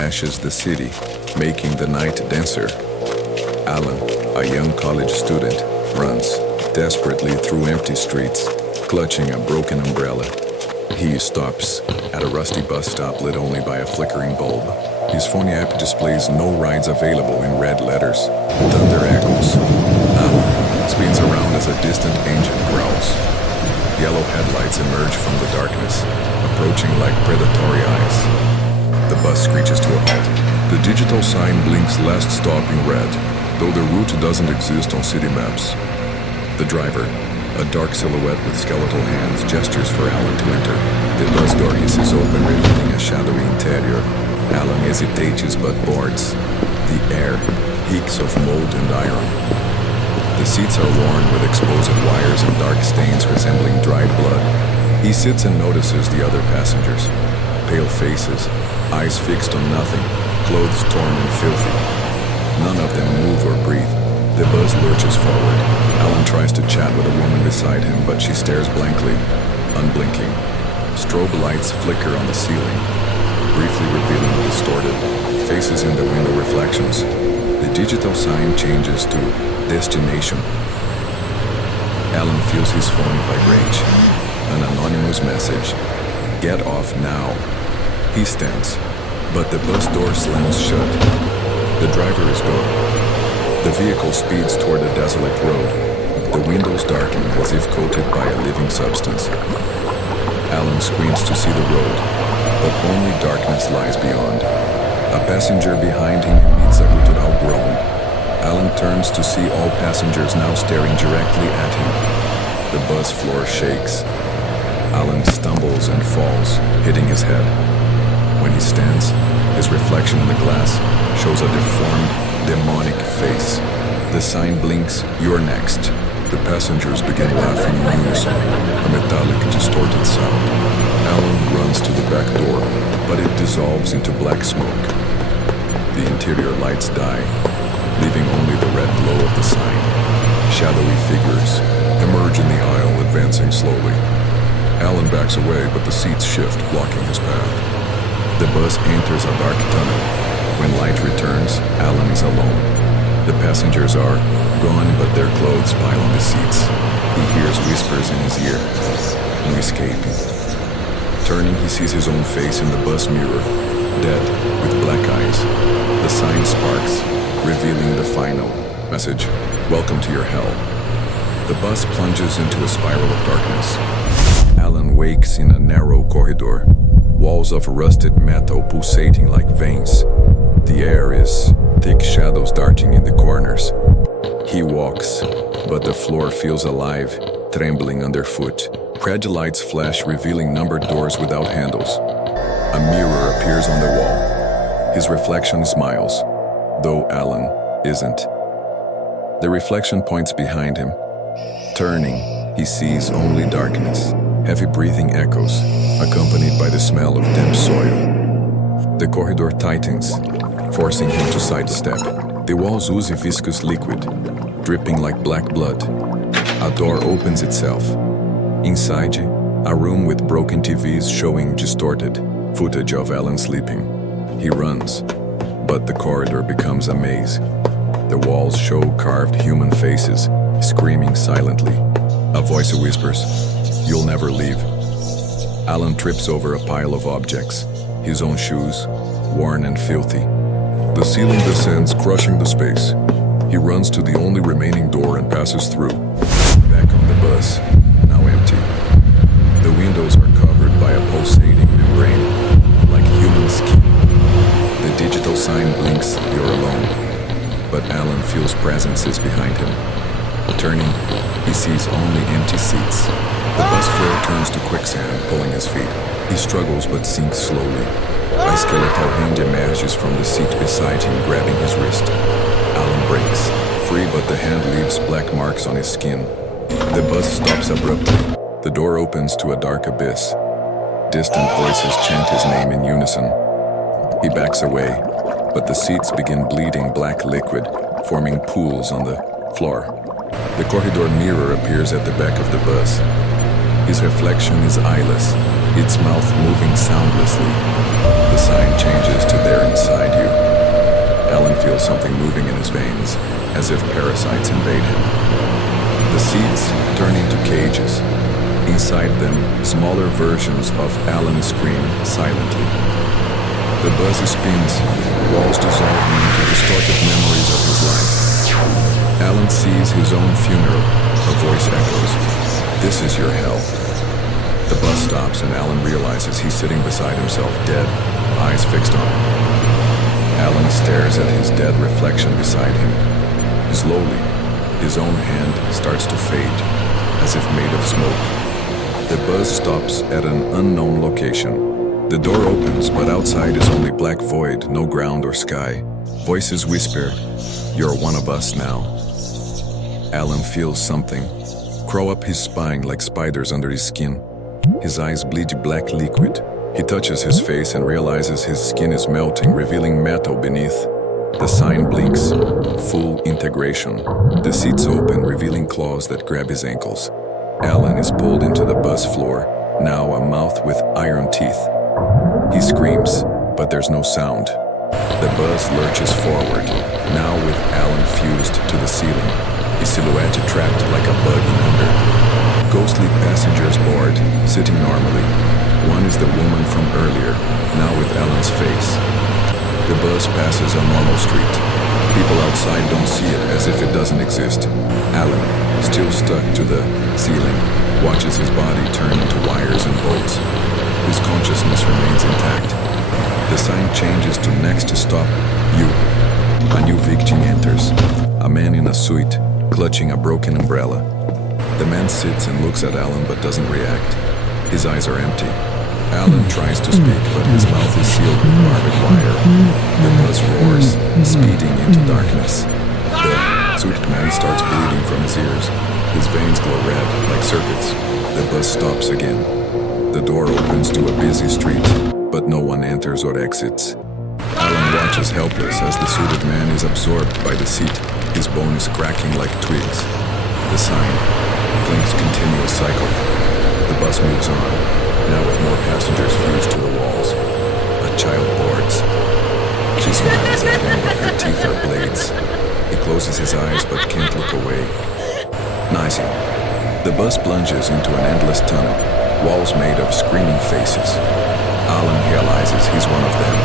flashes the city, making the night denser. Alan, a young college student, runs desperately through empty streets, clutching a broken umbrella. He stops at a rusty bus stop lit only by a flickering bulb. His phone app displays no rides available in red letters. Thunder echoes. Alan spins around as a distant engine growls. Yellow headlights emerge from the darkness, approaching like predatory eyes. The bus screeches to a halt. The digital sign blinks last stop in red, though the route doesn't exist on city maps. The driver, a dark silhouette with skeletal hands, gestures for Alan to enter. The bus door hisses open, revealing a shadowy interior. Alan hesitates but boards. The air reeks of mold and iron. The seats are worn with exposed wires and dark stains resembling dried blood. He sits and notices the other passengers. Pale faces, eyes fixed on nothing, clothes torn and filthy. None of them move or breathe. The bus lurches forward. Alan tries to chat with a woman beside him, but she stares blankly, unblinking. Strobe lights flicker on the ceiling, briefly revealing distorted faces in the window reflections. The digital sign changes to destination. Alan feels his phone vibrate. An anonymous message. Get off now. He stands, but the bus door slams shut. The driver is gone. The vehicle speeds toward a desolate road. The windows darken as if coated by a living substance. Alan squints to see the road, but only darkness lies beyond. A passenger behind him emits a hooted outgroan. Alan turns to see all passengers now staring directly at him. The bus floor shakes. Alan stumbles and falls, hitting his head. When he stands, his reflection in the glass shows a deformed, demonic face. The sign blinks, "You're next." The passengers begin laughing in unison, a metallic, distorted sound. Alan runs to the back door, but it dissolves into black smoke. The interior lights die, leaving only the red glow of the sign. Shadowy figures emerge in the aisle, advancing slowly. Alan backs away, but the seats shift, blocking his path. The bus enters a dark tunnel. When light returns, Alan is alone. The passengers are gone, but their clothes pile on the seats. He hears whispers in his ear. No escaping. Turning, he sees his own face in the bus mirror, dead, with black eyes. The sign sparks, revealing the final message: "Welcome to your hell." The bus plunges into a spiral of darkness. Alan wakes in a narrow corridor, walls of rusted metal pulsating like veins. The air is thick shadows darting in the corners. He walks, but the floor feels alive, trembling underfoot. Red lights flash, revealing numbered doors without handles. A mirror appears on the wall. His reflection smiles, though Alan isn't. The reflection points behind him. Turning, he sees only darkness. Heavy breathing echoes, accompanied by the smell of damp soil. The corridor tightens, forcing him to sidestep. The walls ooze viscous liquid, dripping like black blood. A door opens itself. Inside, a room with broken TVs showing distorted footage of Alan sleeping. He runs, but the corridor becomes a maze. The walls show carved human faces, screaming silently. A voice whispers, "You'll never leave." Alan trips over a pile of objects, his own shoes, worn and filthy. The ceiling descends, crushing the space. He runs to the only remaining door and passes through. Back on the bus, now empty. The windows are covered by a pulsating membrane, like human skin. The digital sign blinks, "You're alone." But Alan feels presences behind him. Turning, he sees only empty seats. The bus floor turns to quicksand, pulling his feet. He struggles but sinks slowly. A skeletal hand emerges from the seat beside him, grabbing his wrist. Alan breaks, free, but the hand leaves black marks on his skin. The bus stops abruptly. The door opens to a dark abyss. Distant voices chant his name in unison. He backs away, but the seats begin bleeding black liquid, forming pools on the floor. The corridor mirror appears at the back of the bus. His reflection is eyeless, its mouth moving soundlessly. The sign changes to "They're inside you." Alan feels something moving in his veins, as if parasites invade him. The seats turn into cages. Inside them, smaller versions of Alan scream silently. The buzz spins, walls dissolving into distorted memories of his life. Alan sees his own funeral. A voice echoes, "This is your hell." The bus stops and Alan realizes he's sitting beside himself, dead, eyes fixed on him. Alan stares at his dead reflection beside him. Slowly, his own hand starts to fade, as if made of smoke. The bus stops at an unknown location. The door opens, but outside is only black void, no ground or sky. Voices whisper, "You're one of us now." Alan feels something crawl up his spine like spiders under his skin. His eyes bleed black liquid. He touches his face and realizes his skin is melting, revealing metal beneath. The sign blinks. Full integration. The seats open, revealing claws that grab his ankles. Alan is pulled into the bus floor, now a mouth with iron teeth. He screams, but there's no sound. The bus lurches forward, now with Alan fused to the ceiling, his silhouette trapped like a bug in under. Ghostly passengers board, sitting normally. One is the woman from earlier, now with Alan's face. The bus passes a normal street. People outside don't see it, as if it doesn't exist. Alan, still stuck to the ceiling, watches his body turn into wires and bolts. His consciousness remains intact. The sign changes to "Next stop, you." A new victim enters. A man in a suit, clutching a broken umbrella. The man sits and looks at Alan but doesn't react. His eyes are empty. Alan tries to speak, but his mouth is sealed with barbed wire. The bus roars, speeding into darkness. The suited man starts bleeding from his ears. His veins glow red, like circuits. The bus stops again. The door opens to a busy street, but no one enters or exits. Alan watches helpless as the suited man is absorbed by the seat, his bones cracking like twigs. The sign clinks continuous cycle. The bus moves on, now with more passengers fused to the walls. A child boards. She smiles at him, but her teeth are blades. He closes his eyes but can't look away. Noisy. The bus plunges into an endless tunnel, walls made of screaming faces. Alan realizes he's one of them.